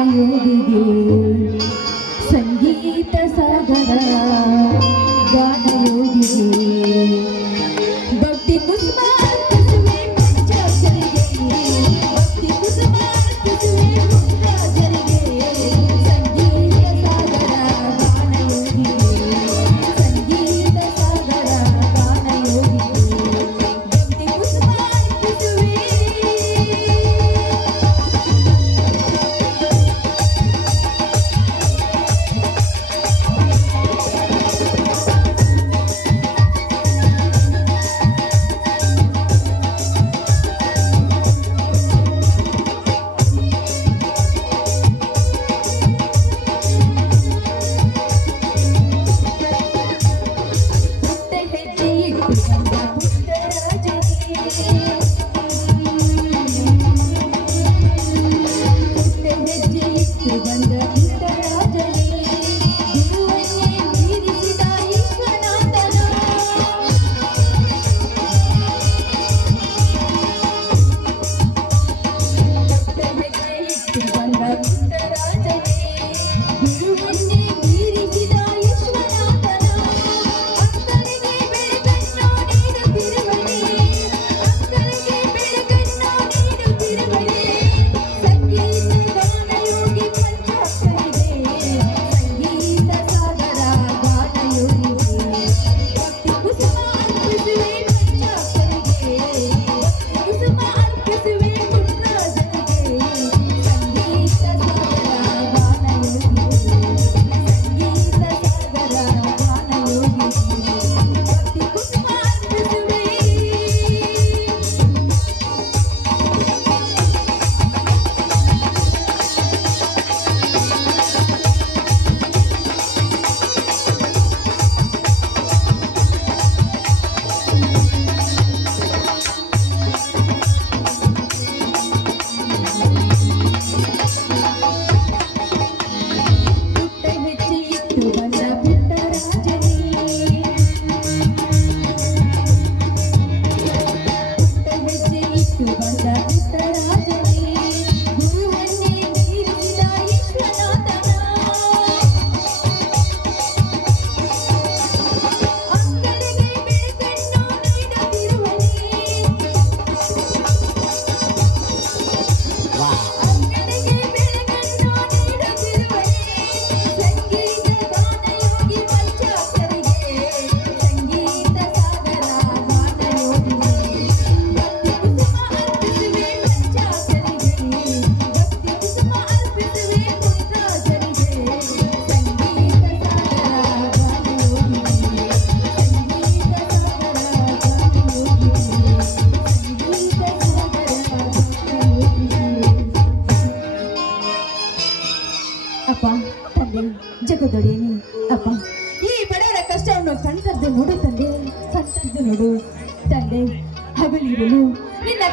ಗಾನಯೋಗಿಗೆ ಸಂಗೀತ ಸಾಗರ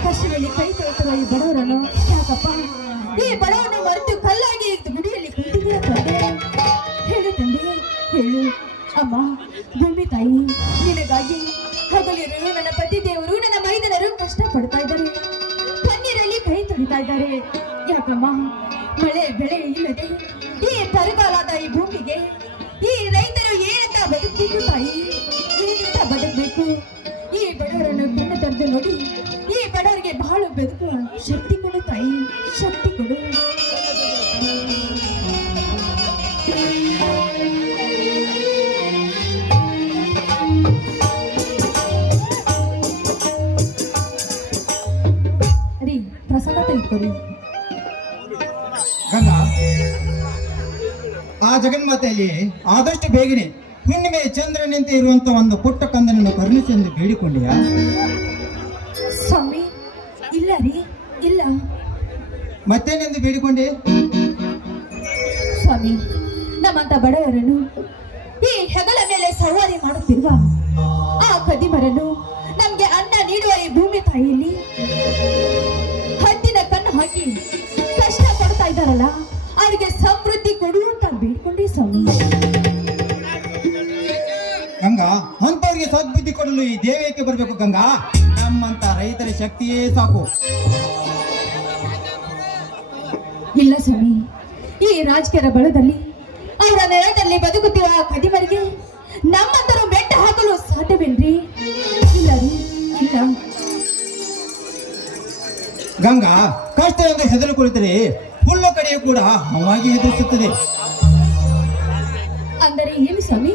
ಕಷ್ಟದಲ್ಲಿ ಕೈ ತೊಳೆಸುವ ಈ ಬಡವರನ್ನು ಯಾಕಪ್ಪ? ಈ ಬಡವರನ್ನು ಮರೆತು ಕಲ್ಲಾಗಿ ಗುಡಿಯಲ್ಲಿ ಕುಳಿತಿದೆಯಾ ತಂದೆ? ಹೇಳು ತಂದೆ, ಹೇಳು. ಅಮ್ಮ, ಭೂಮಿ ತಾಯಿ, ನಿನಗಾಗಿ ಹಗಲಿರು ನನ್ನ ಪತಿ ದೇವರು ನನ್ನ ಮೈದನರು ಕಷ್ಟ ಪಡ್ತಾ ಇದ್ದಾರೆ. ಕಣ್ಣೀರಲ್ಲಿ ಕೈ ತೊಳಿತಾ ಇದ್ದಾರೆ. ಯಾಕಮ್ಮ, ಮಳೆ ಬೆಳೆ ಇಲ್ಲದೆ ಈ ಬರಗಾಲದ ಈ ಭೂಮಿಗೆ ಈ ರೈತರು ಏನಂತ ಬದುಕಿದ್ದು ತಾಯಿ? ಏನಂತ ಬದುಕಬೇಕು? ಈ ಬಡವರನ್ನು ಕಣ್ಣು ತೆರೆದು ನೋಡಿ ಬಡವರಿಗೆ ಬಹಳ ಬದುಕುವ ಶಕ್ತಿ ಕೊಡು ತಾಯಿ, ಶಕ್ತಿ ಕೊಡು. ಆ ಜಗನ್ಮಾತೆಯಲ್ಲಿ ಆದಷ್ಟು ಬೇಗನೆ ಹುಣ್ಣಿಮೆ ಚಂದ್ರನಂತೆ ಇರುವಂತ ಒಂದು ಪುಟ್ಟ ಕಂದನನ್ನು ಕರುಣಿಸಿ ಎಂದು ಬೇಡಿಕೊಂಡೆಯಾ? ಮತ್ತೇನೆಂದು ಬೇಡಿಕೊಂಡೆ? ಸ್ವಾಮಿ ನಮ್ಮಂತ ಬಡವರನ್ನು ಈ ಹೆಗಲ ಮೇಲೆ ಸವಾರಿ ಮಾಡುತ್ತಿರುವ ಆ. ಕದಿಮರನ್ನು ನಮ್ಗೆ ಅನ್ನ ನೀಡುವ ಈ ಭೂಮಿ ತಾಯಿಯಲ್ಲಿ ಹದ್ದಿನ ಕಣ್ಣು ಹಾಕಿ ಕಷ್ಟ ಕೊಡ್ತಾ ಇದ್ದಾರಲ್ಲ ಅವರಿಗೆ ಸಮೃದ್ಧಿ ಕೊಡು ಅಂತ ಬೇಡ್ಕೊಂಡೆ ಸ್ವಾಮಿ. ಗಂಗಾ ಅಂತವ್ರಿಗೆ ಸದ್ಬುದ್ಧಿ ಕೊಡಲು ಈ ದೇವೇಕೆ ಬರಬೇಕು ಗಂಗಾ? ನಮ್ಮಂತ ರೈತರ ಶಕ್ತಿಯೇ ಸಾಕು. ಇಲ್ಲ ಸ್ವಾಮಿ. ಈ ರಾಜಕೀಯರ ಬಳದಲ್ಲಿ ಅವರ ನೆರಳಲ್ಲಿ ಬದುಕುತ್ತಿರುವ ಕದಿಮರಿಗೆ ನಮ್ಮಂತರು ಬೆಟ್ಟ ಹಾಕಲು ಸಾಧ್ಯವೇನ್ರಿ? ಇಲ್ಲ ರೀ ಇಲ್ಲ. ಗಂಗಾ ಕಷ್ಟ ಎಂದು ಹೆದರು ಕುಳಿತರೆ ಹುಲ್ಲು ಕಡೆಯೂ ಕೂಡ ಹವಾಗಿ ಹೆದರಿಸುತ್ತದೆ ಅಂದರೆ ಏನು ಸ್ವಾಮಿ?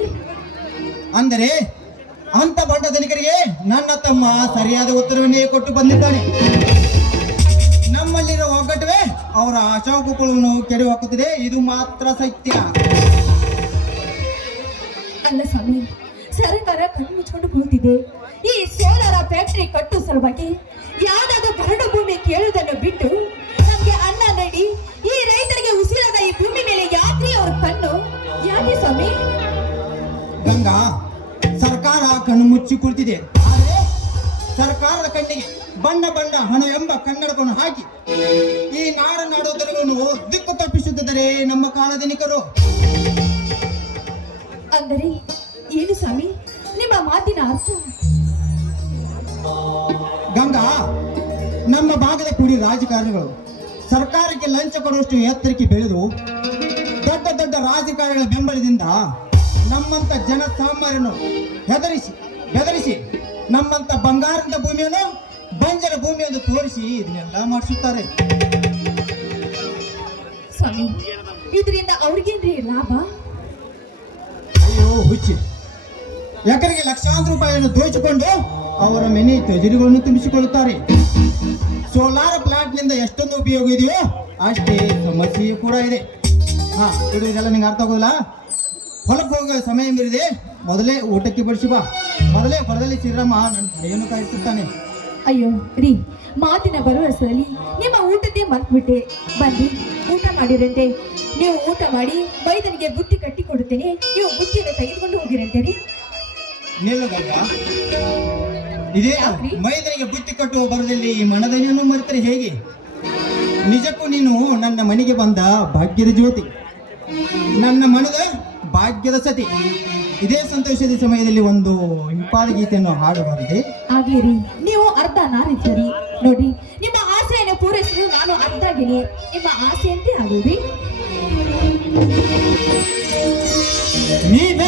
ಅಂದರೆ ಅಂತ ಬಂಡ ಧನಿಕರಿಗೆ ನನ್ನ ತಮ್ಮ ಸರಿಯಾದ ಉತ್ತರವನ್ನೇ ಕೊಟ್ಟು ಬಂದಿದ್ದಾನೆ. ಅವರ ಆಶಾಕುಗಳನ್ನು ಕೆರೆ ಹಾಕುತ್ತಿದೆ. ಇದು ಮಾತ್ರ ಸತ್ಯ. ಅಲ್ಲ ಸ್ವಾಮಿ ಸರ್ಕಾರ ಕಣ್ಣು ಮುಚ್ಕೊಂಡು ಕೂತಿದೆ ಈ ಸೋಲಾರ ಫ್ಯಾಕ್ಟರಿ ಕಟ್ಟು ಸಲುವಾಗಿ ಯಾವ್ದಾದ್ರು ಬರಡು ಭೂಮಿ ಕೇಳುವುದನ್ನು ಬಿಟ್ಟು ನಮ್ಗೆ ಅನ್ನ ನೀಡಿ ಈ ರೈತರಿಗೆ ಉಸಿರಾದ ಈ ಭೂಮಿ ಮೇಲೆ ಯಾತ್ರಿ ಅವ್ರ ಕಣ್ಣು. ಯಾಕೆ ಸ್ವಾಮಿ? ಗಂಗಾ ಸರ್ಕಾರ ಕಣ್ಣು ಮುಚ್ಚಿ ಕುಳಿತಿದೆ. ಆದರೆ ಸರ್ಕಾರದ ಕಣ್ಣಿಗೆ ಬಣ್ಣ ಬಣ್ಣ ಹಣ ಎಂಬ ಕನ್ನಡವನ್ನು ಹಾಕಿ ಈ ನಾಡ ನಾಡೋದರನ್ನು ದಿಕ್ಕು ತಪ್ಪಿಸುತ್ತಿದ್ದರೆ ನಮ್ಮ ಕಾಲದಿನಿಕರು ಅಂದರೆ ಏನು ಸ್ವಾಮಿ? ನಿಮ್ಮ ಮಾತಿನ ಅರ್ಥ? ಗಂಗಾ ನಮ್ಮ ಭಾಗದ ಕುಡಿ ರಾಜಕಾರಣಿಗಳು ಸರ್ಕಾರಕ್ಕೆ ಲಂಚ ಕೊಡುವಷ್ಟು ಎತ್ತರಕ್ಕೆ ಬೆಳೆದು ದೊಡ್ಡ ದೊಡ್ಡ ರಾಜಕಾರಣಿಗಳ ಬೆಂಬಲದಿಂದ ನಮ್ಮಂತ ಜನಸಾಮಾನ್ಯರನ್ನು ಹೆದರಿಸಿ ಬೆದರಿಸಿ ನಮ್ಮಂತ ಬಂಗಾರದ ಭೂಮಿಯನ್ನು ಬಂಜರ ಭೂಮಿಯನ್ನು ತೋರಿಸಿ ಇದನ್ನೆಲ್ಲ ಮಾಡಿಸುತ್ತಾರೆ. ಸ್ವಾಮಿ ಇದರಿಂದ ಅವ್ರಿಗೇನ್ರಿ ಲಾಭ? ಅಯ್ಯೋ ಹುಚ್ಚಿ. ಎಕರೆಗೆ ಲಕ್ಷಾಂತರ ರೂಪಾಯಿಯನ್ನು ದೋಚಿಕೊಂಡು ಅವರ ಮನೆ ತಜರಿಗಳನ್ನು ತುಂಬಿಸಿಕೊಳ್ಳುತ್ತಾರೆ. ಸೋಲಾರ್ ಪ್ಲಾಂಟ್ನಿಂದ ಎಷ್ಟೊಂದು ಉಪಯೋಗ ಇದೆಯೋ ಅಷ್ಟೇ ಸಮಸ್ಯೆಯೂ ಕೂಡ ಇದೆ. ಹಾ ಇದು ಇದೆಲ್ಲ ನಿಂಗೆ ಅರ್ಥ ಆಗೋದಿಲ್ಲ? ಹೊಲಕ್ಕೆ ಹೋಗೋ ಸಮಯ ಮೀರಿದೆ ಮೊದಲೇ ಊಟಕ್ಕೆ ಬಡಿಸಿ ಬಾ. ಮೊದಲೇ ಹೊಲದಲ್ಲಿ ಶ್ರೀರಾಮ ನನ್ನ ಕಡೆಯನ್ನು ಕಾಯಿಸುತ್ತಾನೆ ಅಯ್ಯೋ ರೀ ಮಾತಿನ ಭರವಸೆಯಲ್ಲಿ ನಿಮ್ಮ ಊಟದ್ದೇ ಮರ್ತ್ಬಿಟ್ಟೆ. ಬನ್ನಿ ಊಟ ಮಾಡಿರಂತೆ. ನೀವು ಊಟ ಮಾಡಿ ಬೈದನಿಗೆ ಬುತ್ತಿ ಕಟ್ಟಿ ಕೊಡುತ್ತೇನೆ. ನೀವು ಬುತ್ತಿಯನ್ನು ತೆಗೆದುಕೊಂಡು ಹೋಗಿರಂತೆ ರೀ. ನಿಲ್ಲು ಗಂಗಾ. ಇದೇ ಯಾಕ್ರಿ? ಮೈದನಿಗೆ ಬುತ್ತಿ ಕಟ್ಟುವ ಬರದಲ್ಲಿ ಈ ಮನದನಿಯನ್ನು ಮರೆತರೆ ಹೇಗೆ? ನಿಜಕ್ಕೂ ನೀನು ನನ್ನ ಮನೆಗೆ ಬಂದ ಭಾಗ್ಯದ ಜ್ಯೋತಿ. ನನ್ನ ಮನದ ಭಾಗ್ಯದ ಸತಿ. ಇದೇ ಸಂತೋಷದ ಸಮಯದಲ್ಲಿ ಒಂದು ಇಂಪಾದ ಗೀತೆಯನ್ನು ಹಾಡಬಾರದೆ ಆಗ್ಲಿ ರೀ. ನೀವು ಅರ್ಧ ನಾರಿದ್ದೀರಿ ನೋಡಿ ನಿಮ್ಮ ಆಸೆಯನ್ನು ಪೂರೈಸಲು ನಾನು ಅರ್ಧ ಗಿಣಿ ನಿಮ್ಮ ಆಸೆಯಂತೆ ಆಗುವಿ. ನಿನಗಾಗಿ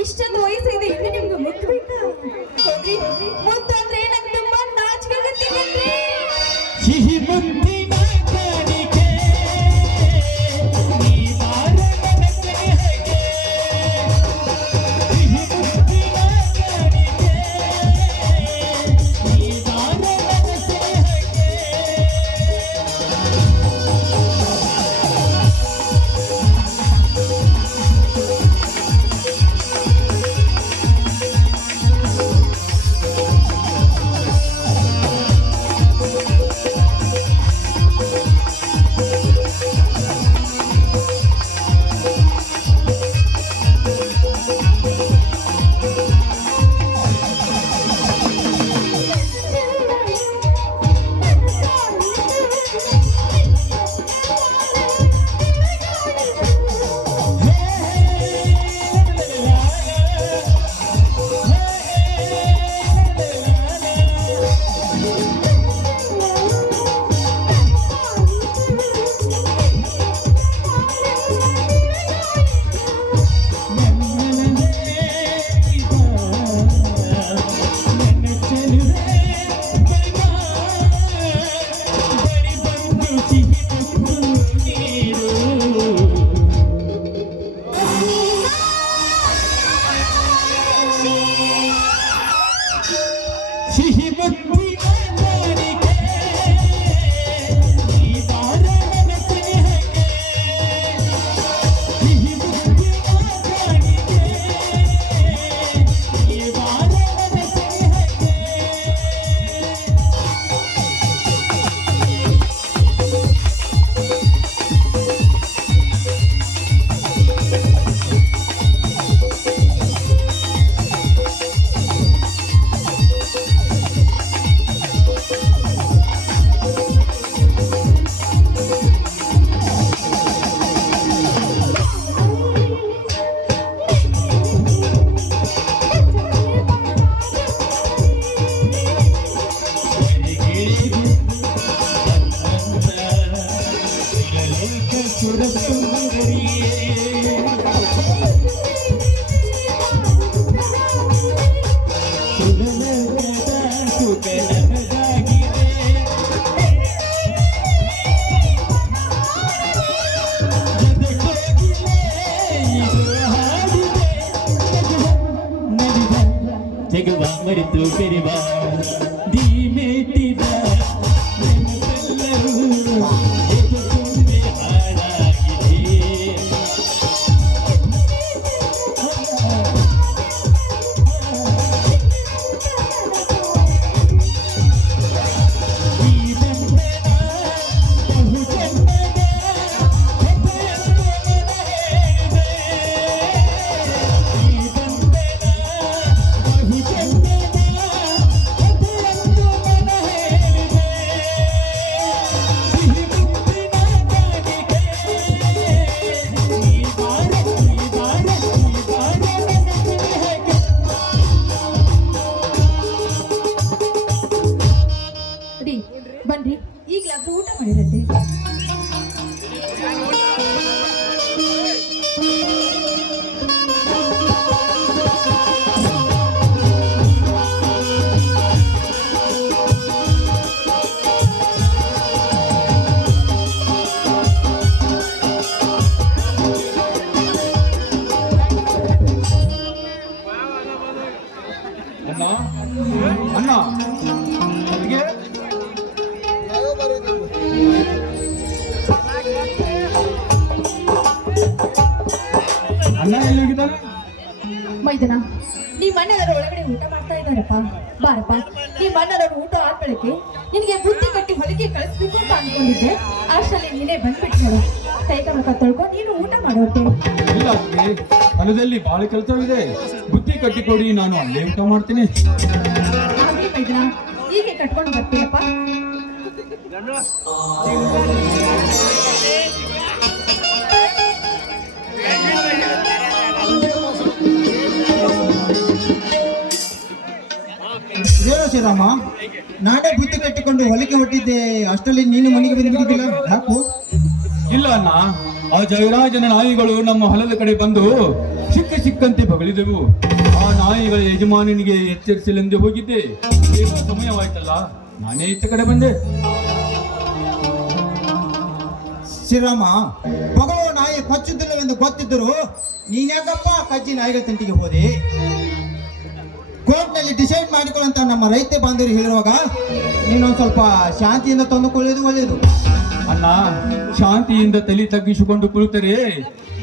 ಇಷ್ಟೊಂದು ವಯಸ್ಸಿದೆ ಇನ್ನು ನಿಮ್ಗೆ ಮುತ್ತು ಜಗವ ಮರೆತು ಅಣ್ಣ ಎಲ್ಲಿ ಹೋಗಿದ್ದಾನೆ ಮೈದನ ನಿಮ್ಮ ಅಣ್ಣನವರು ಒಳಗಡೆ ಊಟ ಮಾಡ್ತಾ ಇದ್ದಾರಪ್ಪ ಬಾರಪ್ಪ ನಿಮ್ಮ ಅಣ್ಣನವರು ಊಟ ಆದ ನಿನಗೆ ಬುದ್ಧಿ ಕಟ್ಟಿ ಹೊಲಿಗೆ ಕಳಿಸ್ಬೇಕು ಅಂತ ಅನ್ಕೊಂಡಿದ್ದೆ ಅಷ್ಟರಲ್ಲಿ ನೀನೇ ಬಂದ್ಬಿಟ್ಟು ನೋಡು ಕೈ ಕಮಕ ತೊಳ್ಕೊ ನೀನು ಊಟ ಮಾಡೋಟೆ ಇಲ್ಲ ಹೊಲದಲ್ಲಿ ಬಹಳ ಕೆಲಸವಿದೆ ಬುದ್ಧಿ ಕಟ್ಟಿಕೊಡಿ ನಾನು ಅಲ್ಲೇ ಊಟ ಮಾಡ್ತೀನಿ ಆಗ್ಲಿ ಮೈದನ ಹೀಗೆ ಕಟ್ಕೊಂಡು ಬರ್ತೀಯಪ್ಪ ಏನು ಶ್ರೀರಾಮ. ನಾಳೆ ಬುದ್ಧಿ ಕಟ್ಟಿಕೊಂಡು ಹೊಲಿಕೆ ಹೊಟ್ಟಿದ್ದೆ. ಅಷ್ಟರಲ್ಲಿ ನೀನು ಮನೆಗೆ ಬಂದಿದ್ದಿಲ್ಲ ಯಾಕು? ಇಲ್ಲ ಅಣ್ಣ. ಆ ಜಯರಾಜನ ನಾಯಿಗಳು ನಮ್ಮ ಹೊಲದ ಕಡೆ ಬಂದು ಸಿಕ್ಕ ಸಿಕ್ಕಂತೆ ಬಗಳಿದೆವು ಆ ನಾಯಿಗಳ ಯಜಮಾನನಿಗೆ ಎಚ್ಚರಿಸಲೆಂದು ಹೋಗಿದ್ದೆ. ಏನೋ ಸಮಯವಾಯ್ತಲ್ಲ ನಾನೇ ಇತ್ತ ಕಡೆ ಬಂದೆ. ಶ್ರೀರಾಮ ಮಗಳು ನಾಯಿ ಕಚ್ಚುತ್ತಿಲ್ಲವೆಂದು ಗೊತ್ತಿದ್ದರು ನೀನ್ಯಾಕಪ್ಪ ಕಜ್ಜಿ ನಾಯಿಗಳ ತಂಟಿಗೆ ಹೋದೆ? ಕೋರ್ಟ್ನಲ್ಲಿ ಡಿಸೈಡ್ ಮಾಡಿಕೊಳ್ಳಂತ ನಮ್ಮ ರೈತ ಬಾಂಧವರು ಹೇಳುವಾಗ ನೀನೊಂದು ಸ್ವಲ್ಪ ಶಾಂತಿಯಿಂದ ತಂದುಕೊಳ್ಳೋದು ಒಳ್ಳೆಯದು ಅಣ್ಣ ಶಾಂತಿಯಿಂದ ತಲೆ ತಗ್ಗಿಸಿಕೊಂಡು ಕುಳಿತರೆ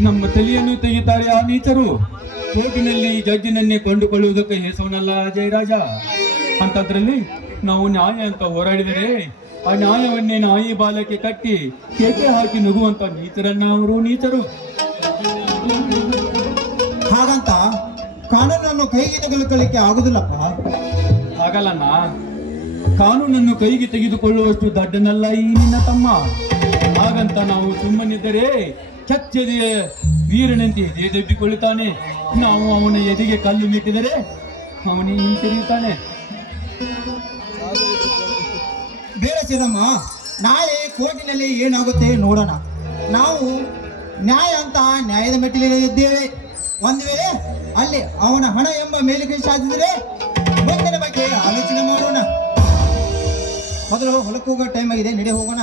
ನಮ್ಮ ತಲೆಯನ್ನು ತೆಗೆಯುತ್ತಾರೆ ಆ ನೀಚರು. ಕೋರ್ಟಿನಲ್ಲಿ ಜಡ್ಜಿನನ್ನೇ ಕೊಂಡುಕೊಳ್ಳುವುದಕ್ಕೆ ಹೆಸವನಲ್ಲ ಜಯರಾಜ. ಅಂತದ್ರಲ್ಲಿ ನಾವು ನ್ಯಾಯ ಅಂತ ಹೋರಾಡಿದರೆ ಆ ನ್ಯಾಯವನ್ನೇ ನಾಯಿ ಬಾಲಕ್ಕೆ ಕಟ್ಟಿ ಕೇಕೆ ಹಾಕಿ ನುಗ್ಗುವಂತ ನೀಚರನ್ನ ಅವರು ನೀಚರು. ಹಾಗಂತ ಕಾನೂನನ್ನು ಕೈಗೆ ತೆಗೆದುಕೊಳ್ಳಿಕ್ಕೆ ಆಗುದಿಲ್ಲಪ್ಪ. ಆಗಲ್ಲಣ್ಣ ಕಾನೂನನ್ನು ಕೈಗೆ ತೆಗೆದುಕೊಳ್ಳುವಷ್ಟು ದಡ್ಡನಲ್ಲ ಈ ನಿನ್ನ ತಮ್ಮ. ಹಾಗಂತ ನಾವು ಸುಮ್ಮನಿದ್ದರೆ ಚಚ್ಚದೆಯ ವೀರನಂತೆ ಎದೆ ದಬ್ಬಿಕೊಳ್ಳುತ್ತಾನೆ ನಾವು ಅವನ ಎದೆಗೆ ಕಲ್ಲು ಮೆಟ್ಟಿದರೆ ಅವನೇ ಹಿಂತಿರುಗುತ್ತಾನೆ ಬೇಡ ಶ್ರೀರಮ್ಮ ನಾಳೆ ಕೋರ್ಟಿನಲ್ಲಿ ಏನಾಗುತ್ತೆ ನೋಡೋಣ. ನಾವು ನ್ಯಾಯ ಅಂತ ನ್ಯಾಯದ ಮೆಟ್ಟಿಲಿದ್ದೇವೆ ಇದ್ದೇವೆ ಒಂದು ವೇಳೆ ಅಲ್ಲಿ ಅವನ ಹಣ ಎಂಬ ಮೇಲಿಗೆ ಸಾಧಿಸಿದರೆ ಮುಂದಿನ ಬಗ್ಗೆ ಆಲೋಚನೆ ಮಾಡೋಣ. ಮೊದಲು ಹೊಲಕ್ಕೆ ಹೋಗೋ ಟೈಮ್ ಆಗಿದೆ ನಡೆ ಹೋಗೋಣ.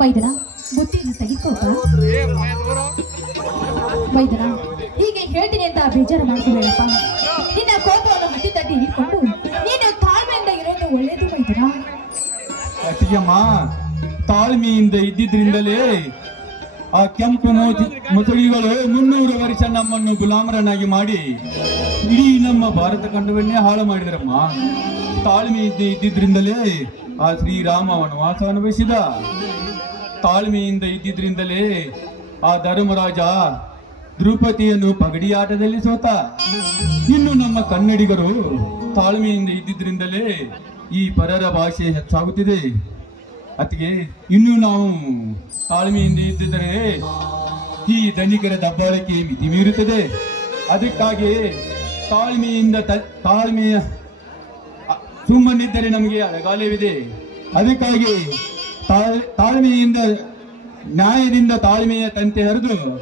ಮೈದನ ಬುದ್ಧಿಯನ್ನು ತೆಗೆದುಕೊಳ್ತಾ ಮೈದನ ಹೇಳ್ತೀನಿ ಅಂತ ಬೇಜಾರು ಮಾಡ್ಕೋಬೇಡಪ್ಪ ನಿನ್ನ ಕೋಪವನ್ನು ಹತ್ತಿ ತಟ್ಟಿ ಇಟ್ಕೊಂಡು ನೀನು ತಾಳ್ಮೆಯಿಂದ ಇರೋದು ಒಳ್ಳೇದು ಮೈದನ? ಅತಿಯಮ್ಮ ತಾಳ್ಮೆಯಿಂದ ಇದ್ದಿದ್ರಿಂದಲೇ ಆ ಕೆಂಪು ಮುಸುಳಿಗಳು ಮುನ್ನೂರು ವರ್ಷ ನಮ್ಮನ್ನು ಗುಲಾಮರನ್ನಾಗಿ ಮಾಡಿ ಇಡೀ ನಮ್ಮ ಭಾರತ ಖಂಡವನ್ನೇ ಹಾಳು ಮಾಡಿದ್ರಮ್ಮ. ತಾಳ್ಮೆಯಿಂದ ಇದ್ದಿದ್ರಿಂದಲೇ ಆ ಶ್ರೀರಾಮ ವನವಾಸ ಅನುಭವಿಸಿದ ತಾಳ್ಮೆಯಿಂದ ಇದ್ದಿದ್ರಿಂದಲೇ ಆ ಧರ್ಮರಾಜ ದ್ರೌಪದಿಯನ್ನು ಪಗಡಿ ಆಟದಲ್ಲಿ ಸೋತ ಇನ್ನು ನಮ್ಮ ಕನ್ನಡಿಗರು ತಾಳ್ಮೆಯಿಂದ ಇದ್ದಿದ್ದರಿಂದಲೇ ಈ ಪರರ ಭಾಷೆ ಹೆಚ್ಚಾಗುತ್ತಿದೆ. ಅತಿಗೆ ಇನ್ನು ನಾವು ತಾಳ್ಮೆಯಿಂದ ಇದ್ದಿದ್ದರೆ ಈ ಧನಿಕರ ದಬ್ಬಾಳಿಕೆ ಮಿತಿ ಮೀರುತ್ತದೆ. ಅದಕ್ಕಾಗಿ ತಾಳ್ಮೆಯಿಂದ ತಾಳ್ಮೆಯ ಸುಮ್ಮನಿದ್ದರೆ ನಮಗೆ ಅಳಗಾಲವಿದೆ. ಅದಕ್ಕಾಗಿ ತಾಳ್- ತಾಳ್ಮೆಯಿಂದ, ನ್ಯಾಯದಿಂದ ತಾಳ್ಮೆಯ ತಂತೆ ಹರಿದು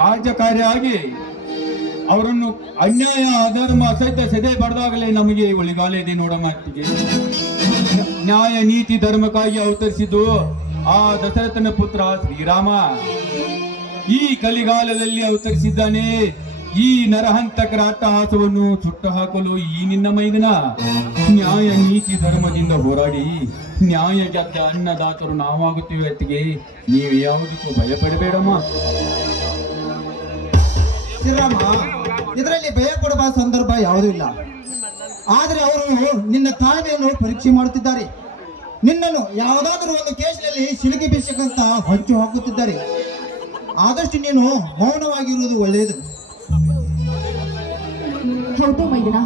ಕಾರ್ಯಕಾರಿಯಾಗಿ ಅವರನ್ನು ಅನ್ಯಾಯ, ಅಧರ್ಮ ಸಹಿತ ಸೆದೆ ಬಡದಾಗಲೇ ನಮಗೆ ಒಳಿಗಾಲ ಇದೆ ಮಾತಿಗೆ. ನ್ಯಾಯ, ನೀತಿ, ಧರ್ಮಕ್ಕಾಗಿ ಅವತರಿಸಿದ್ದು ಆ ದಶರಥನ ಪುತ್ರ ಶ್ರೀರಾಮ. ಈ ಕಲಿಗಾಲದಲ್ಲಿ ಅವತರಿಸಿದ್ದಾನೆ ಈ ನರಹಂತಕರ ಅಟ್ಟಹಾಸವನ್ನು ಸುಟ್ಟು ಹಾಕಲು ಈ ನಿನ್ನ ಮೈದನ ನ್ಯಾಯ, ನೀತಿ, ಧರ್ಮದಿಂದ ಹೋರಾಡಿ. ನ್ಯಾಯ ಗೆದ್ದ ಅನ್ನದಾತರು ನಾವಾಗುತ್ತೀವಿ ಅತ್ತಿಗೆ. ನೀವು ಯಾವುದಕ್ಕೂ ಭಯಪಡಬೇಡಮ್ಮ. ಶ್ರೀರಾಮ ಇದರಲ್ಲಿ ಭಯ ಕೊಡುವ ಸಂದರ್ಭ ಯಾವುದೂ ಇಲ್ಲ. ಆದರೆ ಅವರು ನಿನ್ನ ತಾಳ್ಮೆಯನ್ನು ಪರೀಕ್ಷೆ ಮಾಡುತ್ತಿದ್ದಾರೆ. ನಿನ್ನನ್ನು ಯಾವುದಾದರೂ ಒಂದು ಕೇಸಿನಲ್ಲಿ ಸಿಲುಕಿ ಬೀಸಕ್ಕಂತ ಹೊಂಚು ಹಾಕುತ್ತಿದ್ದಾರೆ. ಆದಷ್ಟು ನೀನು ಮೌನವಾಗಿರುವುದು ಒಳ್ಳೆಯದು. ಹೌದು ಮೈದಿನ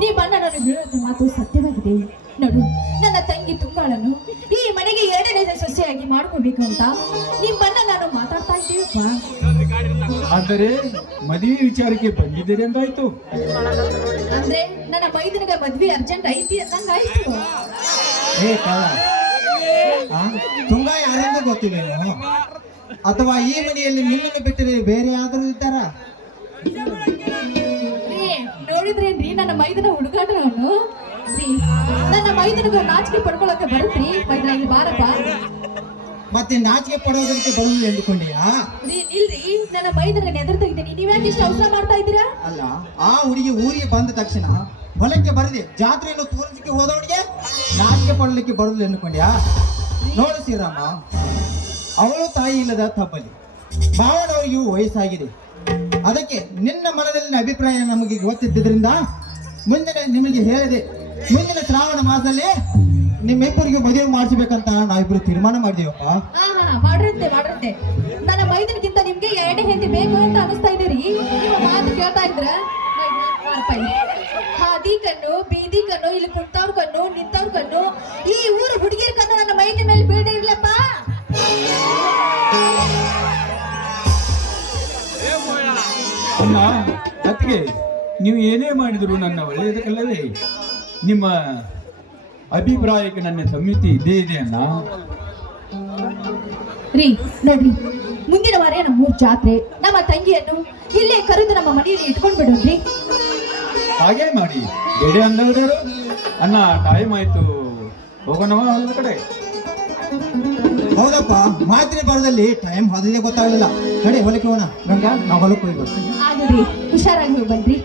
ನೀ ಬಣ್ಣ ನಾನು ಹೇಳೋದು ಮಾತು ಸತ್ಯವಾಗಿದೆ. ನೋಡು ನನ್ನ ತಂಗಿ ತುಂಬಾಳನು ಈ ಮನೆಗೆ ಎರಡನೇ ಸೊಸೆಯಾಗಿ ಮಾಡ್ಕೋಬೇಕಂತ ನಿಮ್ಮನ್ನ ನಾನು ಮಾತಾಡ್ತಾ ಇದ್ದೀವಪ್ಪ ಆದರೆ ಮದುವೆ ವಿಚಾರಕ್ಕೆ ಬಂದಿದ್ದೀರಿ ಅಂತಾಯ್ತು ಅಂದ್ರೆ ನನ್ನ ಮೈದನಿಗೆ ಮದ್ವೆ ಅರ್ಜೆಂಟ್ ಐತಿ ಅಂದಂಗಾಯ್ತು. ತುಂಬಾ ಏ? ತುಂಗ ಯಾರಿಂದ ಗೊತ್ತಿಲ್ಲ ಅಥವಾ ಈ ಮನೆಯಲ್ಲಿ ನಿಮ್ಮನ್ನು ಬಿಟ್ಟರೆ ಬೇರೆ ಯಾರು ಇದ್ದಾರ? ನೋಡಿದ್ರೇನ್ರಿ ನನ್ನ ಮೈದನ ಹುಡುಗಾಟವನ್ನು ನನ್ನ ಮೈದನಿಗೆ ನಾಚಿಕೆ ಪಡ್ಕೊಳಕ್ಕೆ ಮೈದನ ಇಲ್ಲಿ ಬಾರಪ್ಪ ಮತ್ತೆ ನಾಚಿಕೆ ಪಡೋದಕ್ಕೆ ಬರುವುದಿಲ್ಲ ಎಂದುಕೊಂಡೆಯಾ ರೀ ಇಲ್ರಿ ನನ್ನ ಮೈದನಿಗೆ ನೆದರ್ ತೆಗಿತೀನಿ. ನೀವ್ಯಾಕೆ ಇಷ್ಟು ಅವಸರ ಮಾಡ್ತಾ ಇದ್ದೀರಾ? ಅಲ್ಲ ಆ ಹುಡುಗಿ ಊರಿಗೆ ಬಂದ ತಕ್ಷಣ ಹೊಲಕ್ಕೆ ಬರದೆ ಜಾತ್ರೆಯನ್ನು ತೋರಿಸಲಿಕ್ಕೆ ಹೋದವಳಿಗೆ ನಾಚಿಕೆ ಪಡಲಿಕ್ಕೆ ಬರುದಿಲ್ಲ ಎಂದುಕೊಂಡ್ಯಾ ನೋಡು ಶ್ರೀರಾಮ ಅವಳು ತಾಯಿ ಇಲ್ಲದ ತಬ್ಬಲಿ. ಭಾವನವರಿಗೂ ವಯಸ್ಸಾಗಿದೆ. ಅದಕ್ಕೆ ನಿನ್ನ ಮನದಲ್ಲಿನ ಅಭಿಪ್ರಾಯ ನಮಗೆ ಗೊತ್ತಿದ್ದರಿಂದ ಮುಂದೆ ನಿಮಗೆ ಹೇಳಿದೆ ಮುಂದಿನ ಶ್ರಾವಣ ಮಾಸದಲ್ಲಿ ನಿಮ್ಮಿಬ್ಬರಿಗೂ ಮದುವೆ ಮಾಡಿಸ್ಬೇಕಂತ ನಾವಿಬ್ರು ತೀರ್ಮಾನ ಮಾಡಿದೀವಪ್ಪ. ಹಾ ಹಾ ಮಾಡ್ರಂತೆ ಮಾಡ್ರಂತೆ. ನನ್ನ ಮೈದನಿಗಿಂತ ನಿಮ್ಗೆ ಎರಡೇ ಹೆಂಡತಿ ಬೇಕು ಅಂತ ಅನಿಸ್ತಾ ಇದೀರಿ ನೀವು ಮಾತು ಕೇಳ್ತಾ ಇದ್ರ. ಹಾದಿ ಕಣ್ಣು ಬೀದಿ ಕಣ್ಣು ಇಲ್ಲಿ ಕುಂತವ್ರ ಕಣ್ಣು ನಿಂತವ್ರ ಕಣ್ಣು. ಈ ಊರು ಹುಡುಗಿಯರ ಕಣ್ಣು ನನ್ನ ಮೈದಿನ ಮೇಲೆ ಬೀಳ್ದೆ ಇರ್ಲಪ್ಪ ಅಣ್ಣ ಅತ್ತಿಗೆ ನೀವು ಏನೇ ಮಾಡಿದ್ರು ನನ್ನ ಒಳ್ಳೆಯದಕ್ಕಲ್ಲವೇ ನಿಮ್ಮ ಅಭಿಪ್ರಾಯಕ್ಕೆ ನನ್ನ ಸಮಿತಿ ಇದೇ ಇದೆ ಅಣ್ಣ. ರೀ ನೋಡ್ರಿ ಮುಂದಿನ ವಾರ ನಮ್ಮ ಊರ್ ಜಾತ್ರೆ ನಮ್ಮ ತಂಗಿಯನ್ನು ಇಲ್ಲೇ ಕರೆದು ನಮ್ಮ ಮನೆಯಲ್ಲಿ ಇಟ್ಕೊಂಡ್ ಬಿಡೋಣ್ರಿ ಹಾಗೆ ಮಾಡಿ. ಬೇಡ ಅಂದವರು ಅಣ್ಣ ಟೈಮ್ ಆಯ್ತು. ಹೋಗೋಣವಾ ಕಡೆ? ಹೌದಪ್ಪ ಮಾತಿನ ಬರದಲ್ಲಿ ಟೈಮ್ ಹೋದಿದೆ ಗೊತ್ತಾಗಲಿಲ್ಲ. ಕಡೆ ಹೊಲಕ್ಕೆ ಹೋಗೋಣ. ಗಂಗಾ ನಾವು ಹೊಲಕ್ಕೆ ಹೋಗಿ ಬರ್ತೀವಿ ಹುಷಾರಾಗಿ ಹೋಗಿ ಬನ್ರಿ.